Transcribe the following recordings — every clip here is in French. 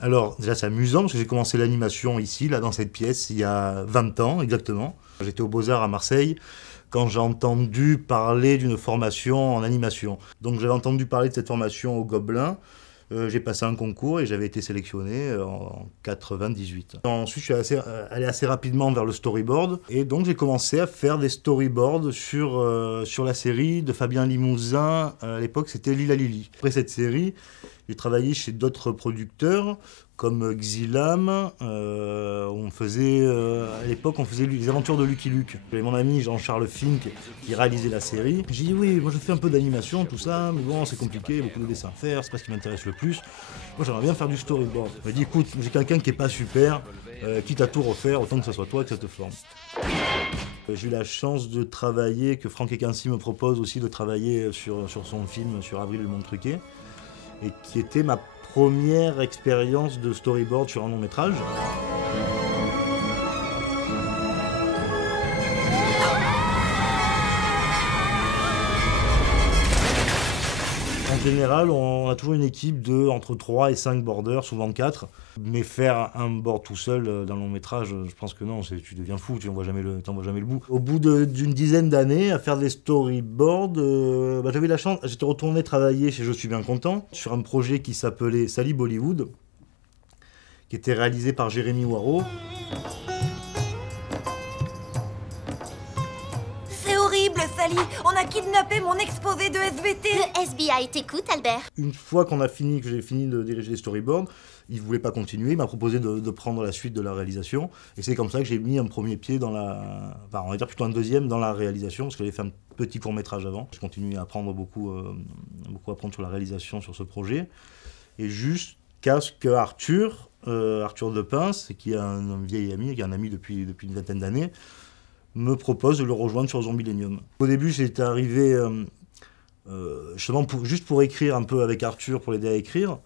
Alors, déjà, c'est amusant parce que j'ai commencé l'animation ici, là, dans cette pièce, il y a 20 ans exactement. J'étais aux Beaux-Arts à Marseille quand j'ai entendu parler d'une formation en animation. Donc, j'avais entendu parler de cette formation au Gobelin. J'ai passé un concours et j'avais été sélectionné en 98. Ensuite, je suis allé assez rapidement vers le storyboard. Et donc, j'ai commencé à faire des storyboards sur la série de Fabien Limousin. À l'époque, c'était Lila Lily. Après cette série, j'ai travaillé chez d'autres producteurs comme Xilam. À l'époque, on faisait les aventures de Lucky Luke. J'avais mon ami Jean-Charles Fink qui réalisait la série. J'ai dit oui, moi je fais un peu d'animation, tout ça, mais bon, c'est compliqué, il y a beaucoup de dessins à faire, c'est pas ce qui m'intéresse le plus. Moi j'aimerais bien faire du storyboard. Il m'a dit écoute, j'ai quelqu'un qui est pas super, quitte à tout refaire, autant que ce soit toi que ça te forme. J'ai eu la chance de travailler, que Franck Equincy me propose aussi de travailler sur son film, sur Avril et le Monde Truqué, et qui était ma première expérience de storyboard sur un long métrage. En général, on a toujours une équipe de entre 3 et 5 boarders, souvent 4. Mais faire un board tout seul dans le long métrage, je pense que non, tu deviens fou, tu n'en vois jamais le bout. Au bout d'une dizaine d'années à faire des storyboards, j'avais la chance, j'étais retourné travailler chez Je suis bien content, sur un projet qui s'appelait Sally Bollywood, qui était réalisé par Jérémy Waro. Sally, on a kidnappé mon exposé de SVT. Le FBI t'écoute, Albert. Une fois que j'ai fini de diriger les storyboards, il ne voulait pas continuer, il m'a proposé de prendre la suite de la réalisation. Et c'est comme ça que j'ai mis un premier pied on va dire plutôt un deuxième dans la réalisation, parce que j'avais fait un petit court-métrage avant. Je continue à apprendre beaucoup sur la réalisation sur ce projet. Et jusqu'à ce que Arthur Depince, qui est un vieil ami, qui est un ami depuis une vingtaine d'années, me propose de le rejoindre sur Zombilenium. Au début, j'étais arrivé justement juste pour écrire un peu avec Arthur, pour l'aider à écrire.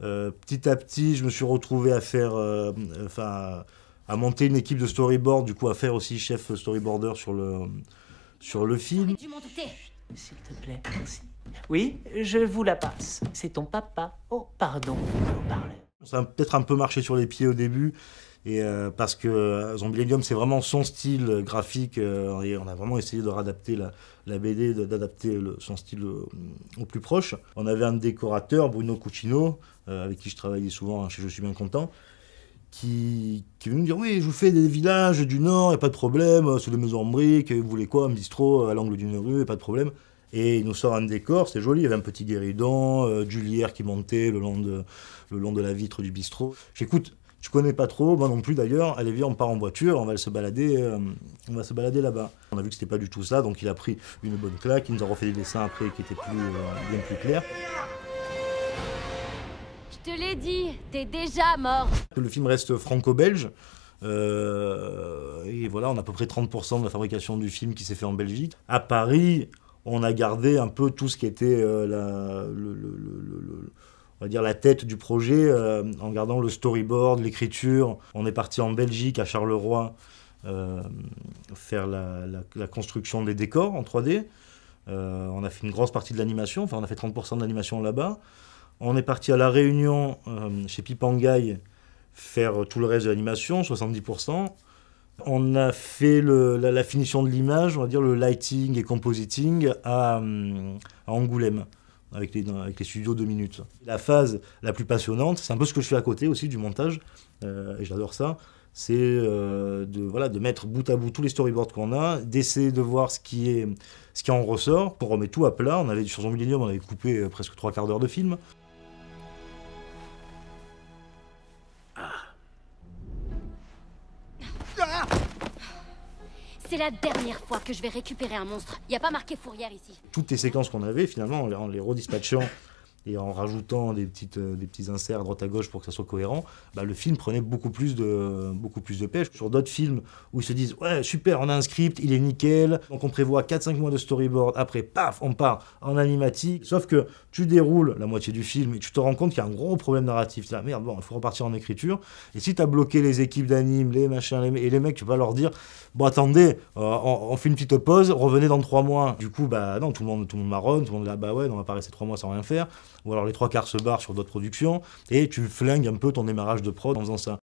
Petit à petit, je me suis retrouvé à monter une équipe de storyboard, du coup à faire aussi chef storyboarder sur le film. S'il te plaît, merci. Oui, je vous la passe. C'est ton papa. Oh, pardon, on parlait. Ça a peut-être un peu marché sur les pieds au début. Et parce que Zombilenium, c'est vraiment son style graphique, et on a vraiment essayé de réadapter la BD, d'adapter son style au plus proche. On avait un décorateur, Bruno Cucino, avec qui je travaillais souvent chez Je suis bien content, qui est venu me dire oui, je vous fais des villages du Nord, il n'y a pas de problème, c'est des maisons en briques, vous voulez quoi, un bistrot à l'angle d'une rue, pas de problème. Et il nous sort un décor, c'était joli, il y avait un petit guéridon, du lierre qui montait le long de la vitre du bistrot. J'écoute. Je connais pas trop, moi non plus d'ailleurs. Allez, viens, on part en voiture, on va se balader là-bas. On a vu que c'était pas du tout ça, donc il a pris une bonne claque, il nous a refait des dessins après qui étaient bien plus clairs. Je te l'ai dit, t'es déjà mort. Le film reste franco-belge, et voilà, on a à peu près 30% de la fabrication du film qui s'est fait en Belgique. À Paris, on a gardé un peu tout ce qui était on va dire la tête du projet, en gardant le storyboard, l'écriture. On est parti en Belgique, à Charleroi, faire la construction des décors en 3D. On a fait une grosse partie de l'animation, on a fait 30% de l'animation là-bas. On est parti à La Réunion, chez Pipangaï, faire tout le reste de l'animation, 70%. On a fait la finition de l'image, on va dire le lighting et compositing à Angoulême. Avec les studios 2 minutes. La phase la plus passionnante, c'est un peu ce que je fais à côté aussi du montage, et j'adore ça, c'est de mettre bout à bout tous les storyboards qu'on a, d'essayer de voir ce qui en ressort, pour remettre tout à plat. Sur Zombilenium, on avait coupé presque 3/4 d'heure de film. C'est la dernière fois que je vais récupérer un monstre. Y a pas marqué fourrière ici. Toutes les séquences qu'on avait, finalement, en les redispatchant et en rajoutant des petits inserts à droite à gauche pour que ça soit cohérent, bah, le film prenait beaucoup plus de pêche. Sur d'autres films où ils se disent « Ouais, super, on a un script, il est nickel, donc on prévoit 4-5 mois de storyboard, après, paf, on part en animatique. » Sauf que tu déroules la moitié du film et tu te rends compte qu'il y a un gros problème narratif. Tu dis « Merde, bon, il faut repartir en écriture. » Et si tu as bloqué les équipes d'anime, les machins, et les mecs, tu vas leur dire « Bon, attendez, on fait une petite pause, revenez dans 3 mois. » Du coup, bah non, tout le monde marronne, tout le monde est là « Bah ouais, on va pas rester 3 mois sans rien faire. » Ou alors les 3 quarts se barrent sur d'autres productions, et tu flingues un peu ton démarrage de prod en faisant ça.